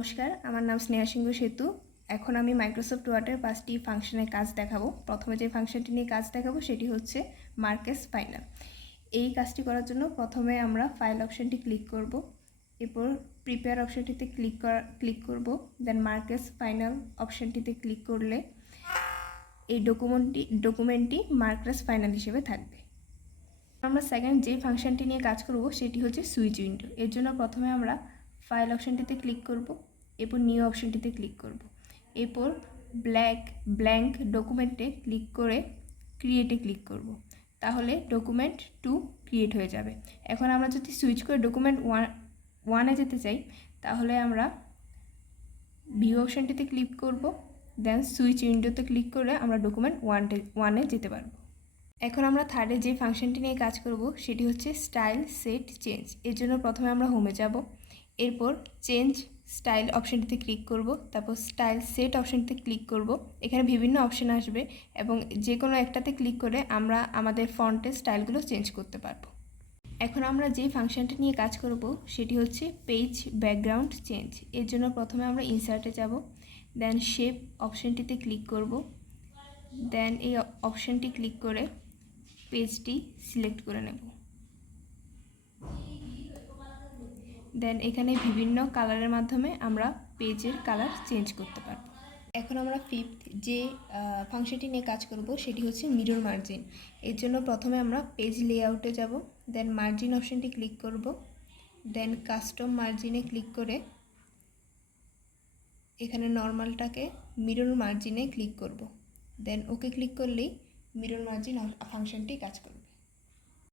নমস্কার, আমার নাম স্নেহা সিংহ সেতু। এখন আমি মাইক্রোসফট ওয়ার্ডের 5টি ফাংশনের কাজ দেখাবো। প্রথমে যে ফাংশনটি নিয়ে কাজ দেখাবো সেটি হচ্ছে মার্কেস ফাইনাল। এই কাজটি করার জন্য প্রথমে আমরা ফাইল অপশনটি ক্লিক করব, এরপর প্রিপেয়ার অপশনটিতে ক্লিক করব, দেন মার্কেস ফাইনাল অপশনটিতে ক্লিক করলে এই ডকুমেন্টটি মার্কেস ফাইনাল হিসেবে থাকবে। আমরা সেকেন্ড যে ফাংশনটি নিয়ে কাজ করব সেটি হচ্ছে সুইচ উইন্ডো। এর জন্য প্রথমে আমরা ফাইল অপশনটিতে ক্লিক করব, এরপর নিউ অপশনটিতে ক্লিক করব, এরপর ব্ল্যাঙ্ক ডকুমেন্টে ক্লিক করে ক্রিয়েটে ক্লিক করব। তাহলে ডকুমেন্ট 2 ক্রিয়েট হয়ে যাবে। এখন আমরা যদি সুইচ করে ডকুমেন্ট 1-এ যেতে চাই তাহলে আমরা ভিউ অপশনটিতে ক্লিক করব, দেন সুইচ উইন্ডোতে ক্লিক করে আমরা ডকুমেন্ট 1-এ যেতে পারবো। এখন আমরা থার্ডে যে ফাংশনটি নিয়ে কাজ করব সেটি হচ্ছে স্টাইল সেট চেঞ্জ। এর জন্য প্রথমে আমরা হোমে যাব, এরপর চেঞ্জ স্টাইল অপশনটিতে ক্লিক করব, তারপর স্টাইল সেট অপশনটিতে ক্লিক করব। এখানে বিভিন্ন অপশন আসবে এবং যে কোনো একটাতে ক্লিক করে আমরা আমাদের ফন্টের স্টাইলগুলো চেঞ্জ করতে পারবো। এখন আমরা যে ফাংশনটি নিয়ে কাজ করব সেটি হচ্ছে পেজ ব্যাকগ্রাউন্ড চেঞ্জ। এর জন্য প্রথমে আমরা ইনসার্টে যাব, দেন শেপ অপশনটিতে ক্লিক করব, দেন এই অপশনটি ক্লিক করে পেজটি সিলেক্ট করে নেব। দেন এখানে বিভিন্ন কালারের মাধ্যমে আমরা পেজের কালার চেঞ্জ করতে পারব। এখন আমরা ফিফথ যে ফাংশনটি নিয়ে কাজ করব সেটি হচ্ছে মিরর মার্জিন। এর জন্য প্রথমে আমরা পেজ লেআউটে যাব, দেন মার্জিন অপশনটি ক্লিক করব, দেন কাস্টম মার্জিনে ক্লিক করে এখানে নর্মালটাকে মিরর মার্জিনে ক্লিক করব, দেন ওকে ক্লিক করলেই মিরর মার্জিন ফাংশনটি কাজ করবে।